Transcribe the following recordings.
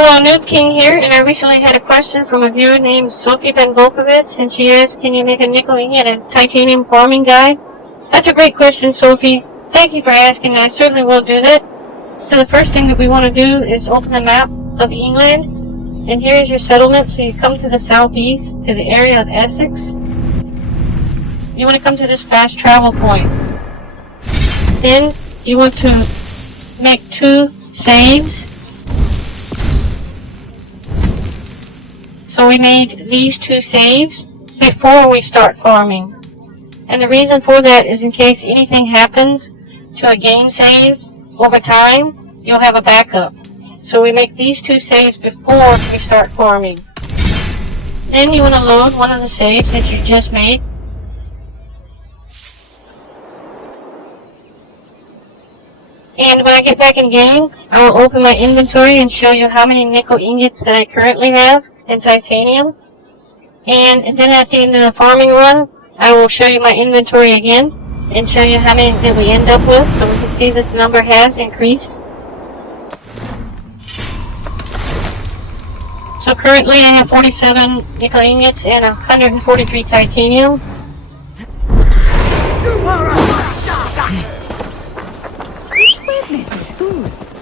Hello, Noob King here, and I recently had a question from a viewer named Sophie Van Volkovitz, and she asked, can you make a nickel ingot and titanium farming guide? That's a great question, Sophie. Thank you for asking, and I certainly will do that. So the first thing that we want to do is open the map of England, and here is your settlement. So you come to the southeast, to the area of Essex. You want to come to this fast travel point. Then you want to make 2 saves. So we made these 2 saves before we start farming. And the reason for that is in case anything happens to a game save over time, you'll have a backup. So we make these 2 saves before we start farming. Then you want to load one of the saves that you just made. And when I get back in game, I will open my inventory and show you how many nickel ingots that I currently have in titanium. And then at the end of the farming run, I will show you my inventory again and show you how many that we end up with, so we can see that the number has increased. So currently I have 47 nickel ingots and 143 titanium. Which witness is this?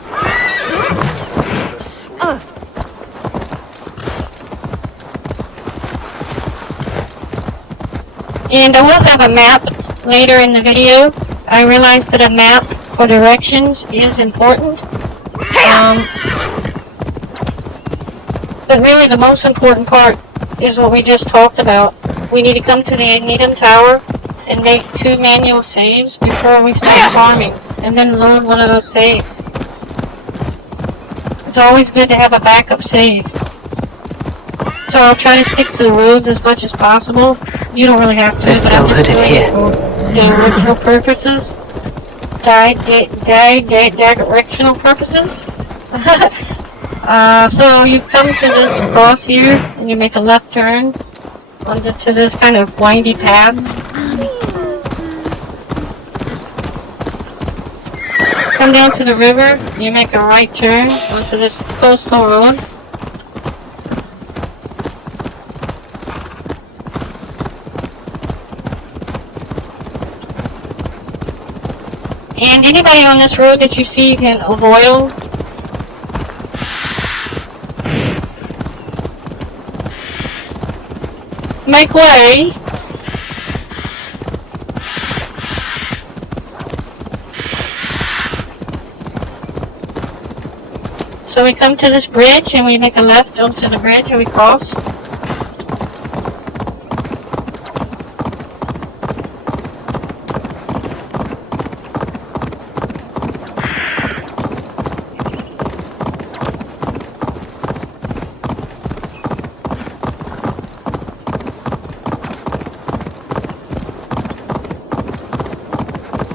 And I will have a map later in the video. I realize that a map for directions is important. But really the most important part is what we just talked about. We need to come to the Ignitum Tower and make 2 manual saves before we start farming, and then load one of those saves. It's always good to have a backup save. So I'll try to stick to the roads as much as possible. You don't really have to. Let's go hooded here. Directional purposes. Directional purposes. So you come to this cross here, and you make a left turn onto this kind of windy path. Come down to the river, you make a right turn onto this coastal road. And anybody on this road that you see you can avoid. Make way. So we come to this bridge and we make a left onto the bridge and we cross.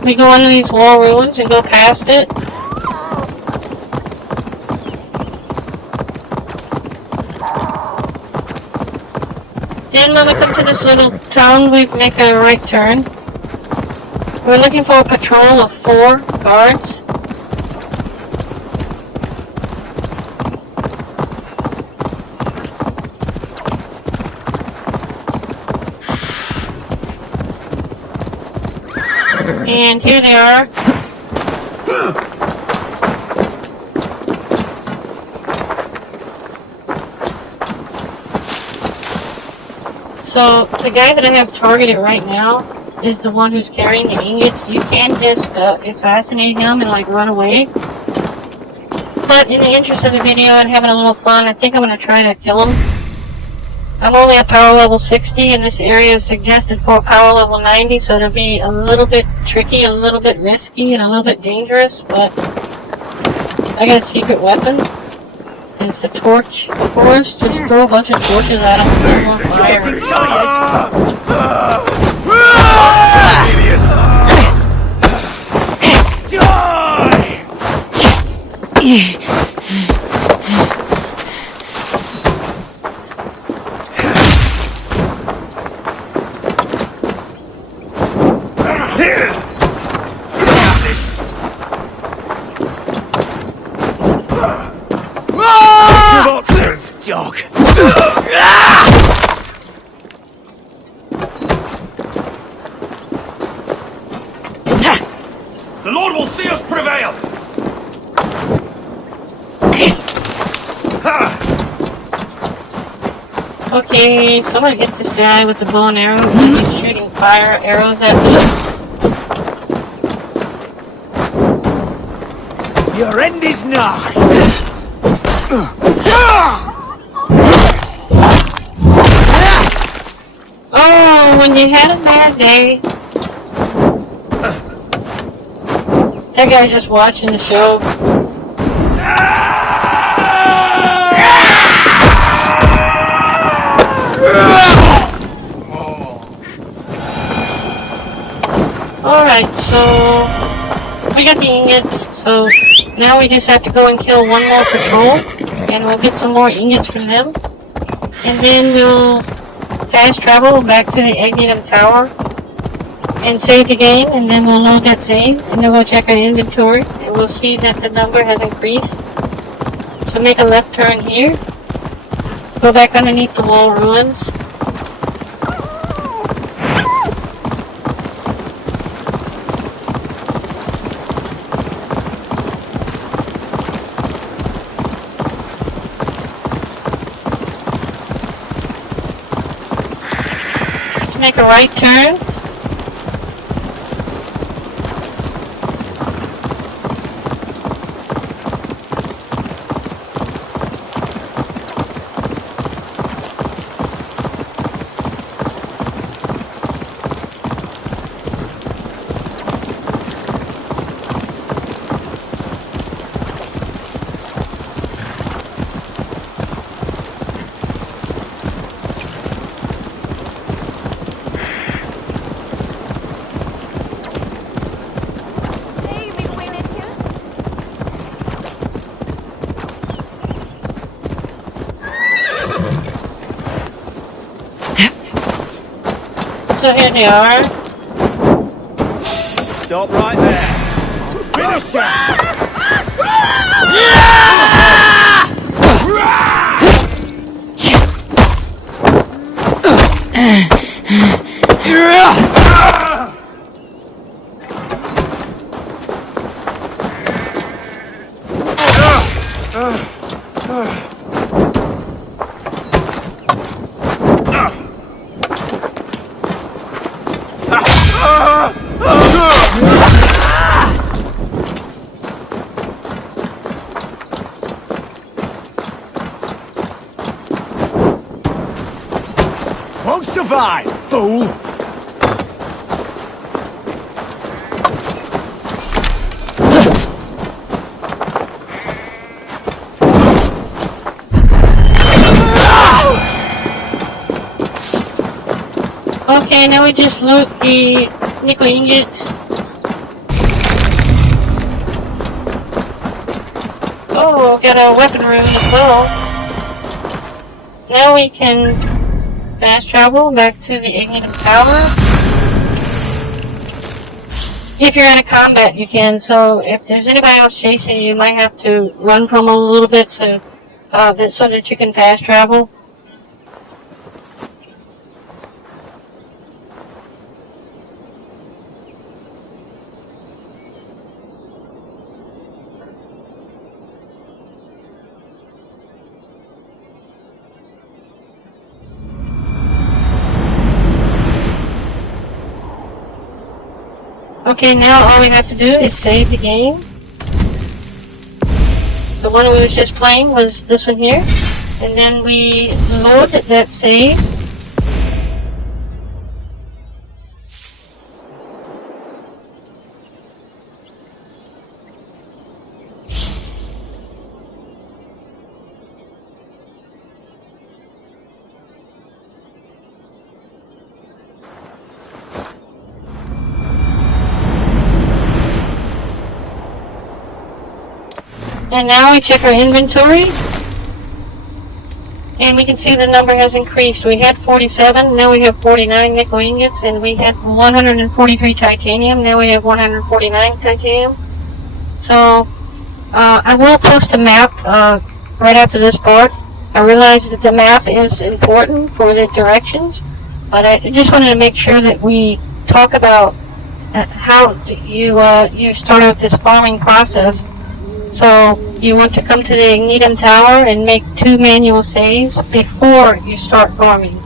We go into these wall ruins and go past it. Then when we come to this little town, we make a right turn. We're looking for a patrol of 4 guards. And here they are. So the guy that I have targeted right now is the one who's carrying the ingots. You can just assassinate him and like run away. But in the interest of the video and having a little fun, I think I'm going to try to kill him. I'm only at power level 60 and this area is suggested for power level 90, so it'll be a little bit tricky, a little bit risky, and a little bit dangerous, but I got a secret weapon. And it's a torch. Of course, just throw a bunch of torches at him and set them on dog. The Lord will see us prevail! Okay, someone get this guy with the bow and arrow because he's shooting fire arrows at me. Your end is nigh. Oh, when you had a bad day. That guy's just watching the show. Alright, so we got the ingots, so now we just have to go and kill one more patrol, and we'll get some more ingots from them. And then we'll fast travel back to the Agnetum Tower and save the game, and then we'll load that save, and then we'll check our inventory, and we'll see that the number has increased. So make a left turn here, go back underneath the wall ruins. Let's make a right turn. So here they are. Stop right there. Finish him! Won't survive, fool! Okay, now we just loot the nickel ingots. Oh, got a weapon room as well. Now we can fast travel back to the Agnetum Tower. If you're in a combat, you can. So if there's anybody else chasing you, you might have to run from them a little bit so that you can fast travel. Okay, now all we have to do is save the game. The one we was just playing was this one here. And then we load that save. And now we check our inventory, and we can see the number has increased. We had 47, now we have 49 nickel ingots, and we had 143 titanium, now we have 149 titanium. So, I will post a map right after this part I realize that the map is important for the directions, but I just wanted to make sure that we talk about how you start out this farming process. So you want to come to the Ignitum Tower and make 2 manual saves before you start farming,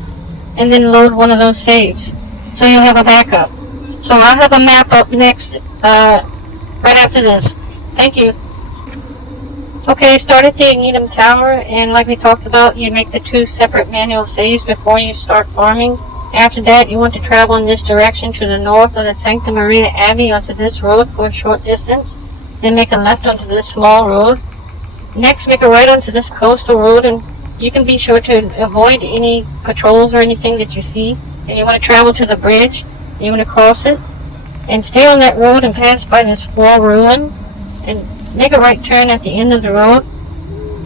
and then load one of those saves, so you'll have a backup. So I'll have a map up next, right after this. Thank you. Okay, start at the Ignitum Tower, and like we talked about, you make the 2 separate manual saves before you start farming. After that, you want to travel in this direction to the north of the Sancta Maria Abbey onto this road for a short distance. Then make a left onto this small road. Next, make a right onto this coastal road, and you can be sure to avoid any patrols or anything that you see. And you want to travel to the bridge. You want to cross it, and stay on that road and pass by this wall ruin, and make a right turn at the end of the road.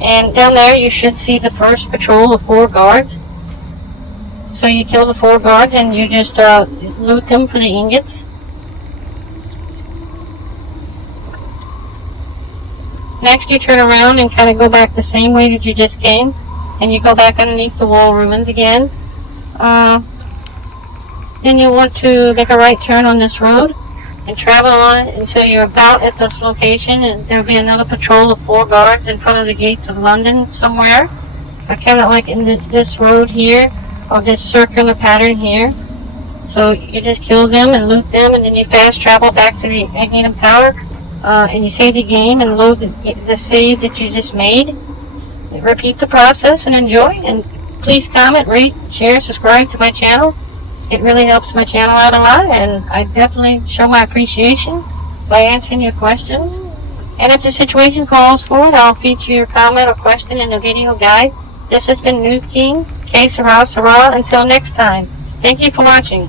And down there, you should see the first patrol of 4 guards. So you kill the 4 guards and you just loot them for the ingots. Next, you turn around and kind of go back the same way that you just came, and you go back underneath the wall ruins again. Then you want to make a right turn on this road and travel on until you're about at this location, and there'll be another patrol of 4 guards in front of the gates of London somewhere. Kind of like in this road here, or this circular pattern here. So you just kill them and loot them, and then you fast travel back to the Ignitum Tower, and you save the game and load the save that you just made. Repeat the process and enjoy, and please comment, rate, share, subscribe to my channel. It really helps my channel out a lot, and I definitely show my appreciation by answering your questions. And if the situation calls for it, I'll feature your comment or question in the video guide. This has been Noob King. Que sera, sera. Until next time. Thank you for watching.